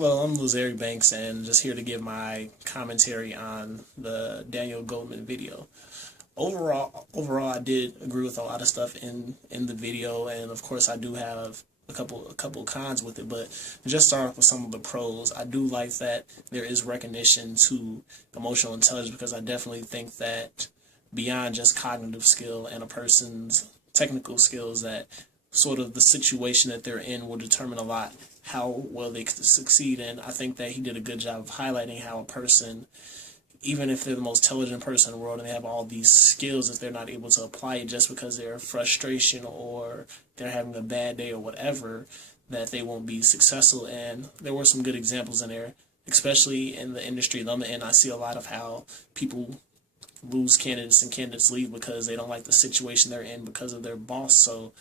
Hello, I'm Lazeric Banks, and just here to give my commentary on the Daniel Goldman video. Overall, I did agree with a lot of stuff in the video, and of course, I do have a couple cons with it. But just start off with some of the pros. I do like that there is recognition to emotional intelligence, because I definitely think that beyond just cognitive skill and a person's technical skills, that sort of the situation that they're in will determine a lot how well they could succeed. And I think that he did a good job of highlighting how a person, even if they're the most intelligent person in the world and they have all these skills, if they're not able to apply it just because they're frustration or they're having a bad day or whatever, that they won't be successful. And there were some good examples in there, especially in the industry that I'm in. I see a lot of how people lose candidates and candidates leave because they don't like the situation they're in because of their boss. So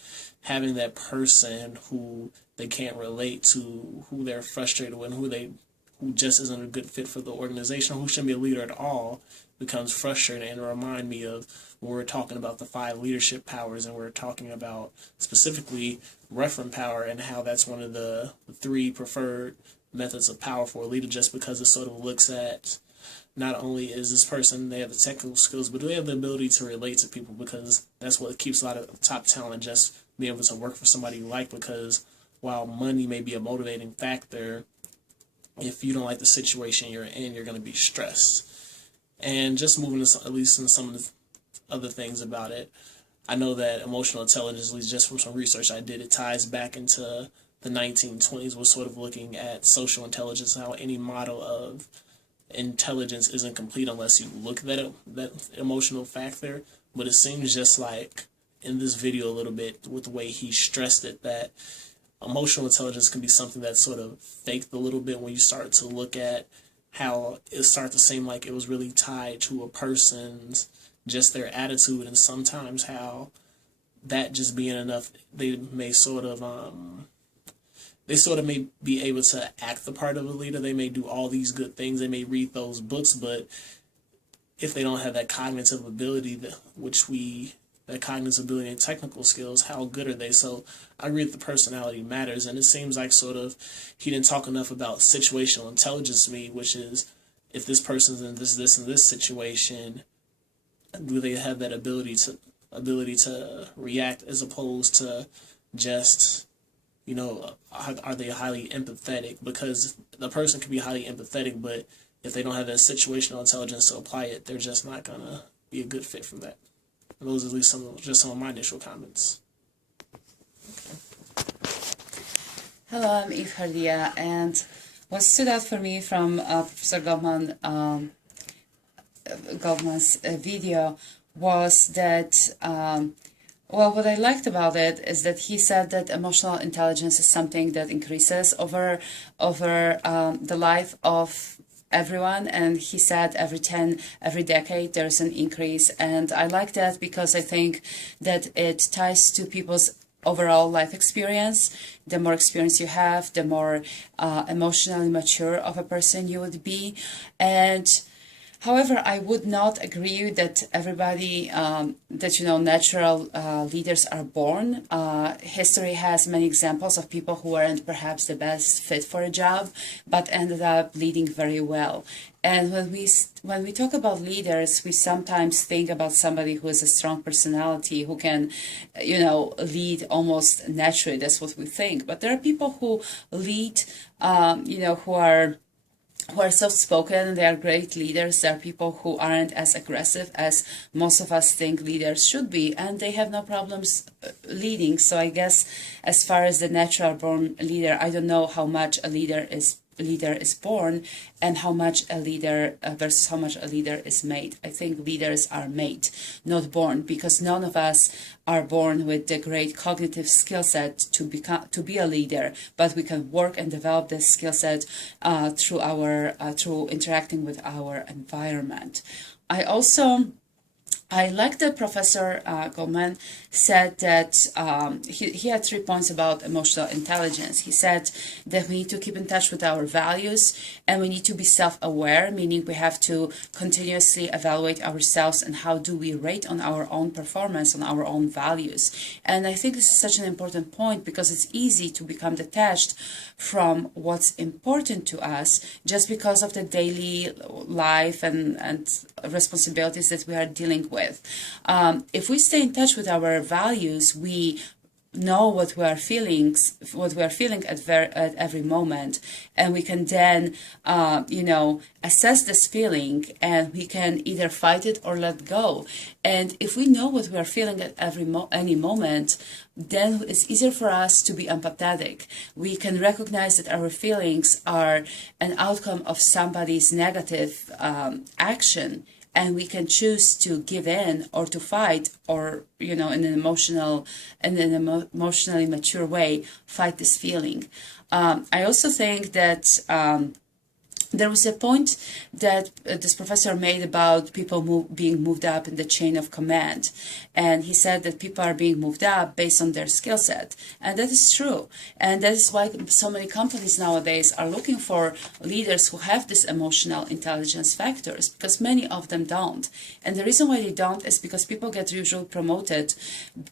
having that person who they can't relate to, who they're frustrated with, who just isn't a good fit for the organization, who shouldn't be a leader at all, becomes frustrating. And remind me of when we're talking about the 5 leadership powers, and we're talking about specifically referent power and how that's one of the 3 preferred methods of power for a leader, just because it sort of looks at not only is this person, they have the technical skills, but do they have the ability to relate to people, because that's what keeps a lot of top talent, just being able to work for somebody you like. Because while money may be a motivating factor, if you don't like the situation you're in, you're going to be stressed. And just moving to at least in some of the other things about it, I know that emotional intelligence, at least just from some research I did, it ties back into the 1920s, was sort of looking at social intelligence, how any model of intelligence isn't complete unless you look at that emotional factor. But it seems just like in this video a little bit, with the way he stressed it, that emotional intelligence can be something that's sort of faked a little bit when you start to look at how it starts to seem like it was really tied to a person's, just their attitude, and sometimes how that just being enough, they sort of may be able to act the part of a leader. They may do all these good things. They may read those books, but if they don't have that cognitive ability, that cognitive ability and technical skills, how good are they? So I agree that the personality matters, and it seems like sort of he didn't talk enough about situational intelligence to me, which is if this person's in this, and this situation, do they have that ability to react, as opposed to just, are they highly empathetic? Because the person can be highly empathetic, but if they don't have that situational intelligence to apply it, they're just not going to be a good fit for that. And those are at least some of my initial comments. Hello, I'm Herdea, and what stood out for me from Professor Goldman's video was that well, what I liked about it is that he said that emotional intelligence is something that increases over the life of everyone, and he said every decade there's an increase. And I like that because I think that it ties to people's overall life experience. The more experience you have, the more emotionally mature of a person you would be. And however, I would not agree that everybody, natural leaders are born. History has many examples of people who weren't perhaps the best fit for a job, but ended up leading very well. And when we talk about leaders, we sometimes think about somebody who has a strong personality, who can, lead almost naturally. That's what we think. But there are people who lead, who are soft-spoken. They are great leaders. There are people who aren't as aggressive as most of us think leaders should be, and they have no problems leading. So I guess as far as the natural-born leader, I don't know how much a leader is born and how much a leader versus how much a leader is made. I think leaders are made, not born, because none of us are born with the great cognitive skill set to be a leader, but we can work and develop this skill set through interacting with our environment. I also I like that Professor Goldman said that he had 3 points about emotional intelligence. He said that we need to keep in touch with our values, and we need to be self-aware, meaning we have to continuously evaluate ourselves and how do we rate on our own performance, on our own values. And I think this is such an important point because it's easy to become detached from what's important to us just because of the daily life and responsibilities that we are dealing with. If we stay in touch with our values, we know what we are feeling at every moment, and we can then assess this feeling, and we can either fight it or let go. And if we know what we are feeling at any moment, then it's easier for us to be empathetic. We can recognize that our feelings are an outcome of somebody's negative action, and we can choose to give in or to fight, or in an emotionally mature way, fight this feeling. I also think that there was a point that this professor made about people being moved up in the chain of command. And he said that people are being moved up based on their skill set. And that is true. And that is why so many companies nowadays are looking for leaders who have this emotional intelligence factors, because many of them don't. And the reason why they don't is because people get usually promoted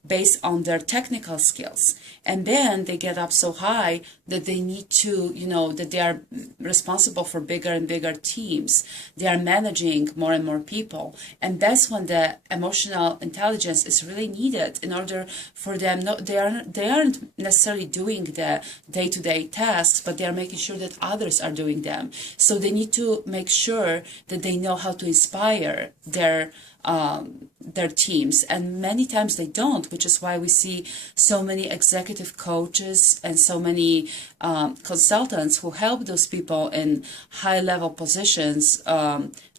based on their technical skills. And then they get up so high that they need to, that they are responsible for bigger and bigger teams. They are managing more and more people. And that's when the emotional intelligence is really needed in order for them. They aren't necessarily doing the day-to-day tasks, but they are making sure that others are doing them. So they need to make sure that they know how to inspire their teams, and many times they don't, which is why we see so many executive coaches and so many consultants who help those people in high-level positions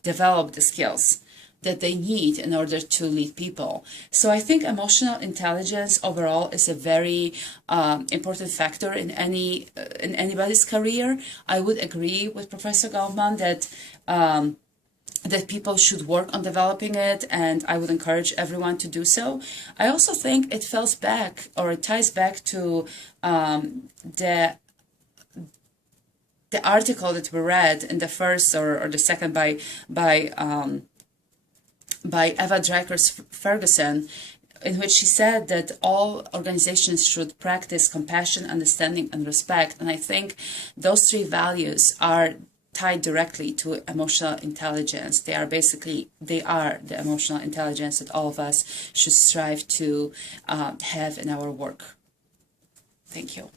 develop the skills that they need in order to lead people. So I think emotional intelligence overall is a very important factor in anybody's career. I would agree with Professor Goldman that people should work on developing it, and I would encourage everyone to do so. I also think it ties back to the article that we read in the first or the second by Eva Dreikers-Ferguson, in which she said that all organizations should practice compassion, understanding, and respect. And I think those three values are tied directly to emotional intelligence. They are the emotional intelligence that all of us should strive to have in our work. Thank you.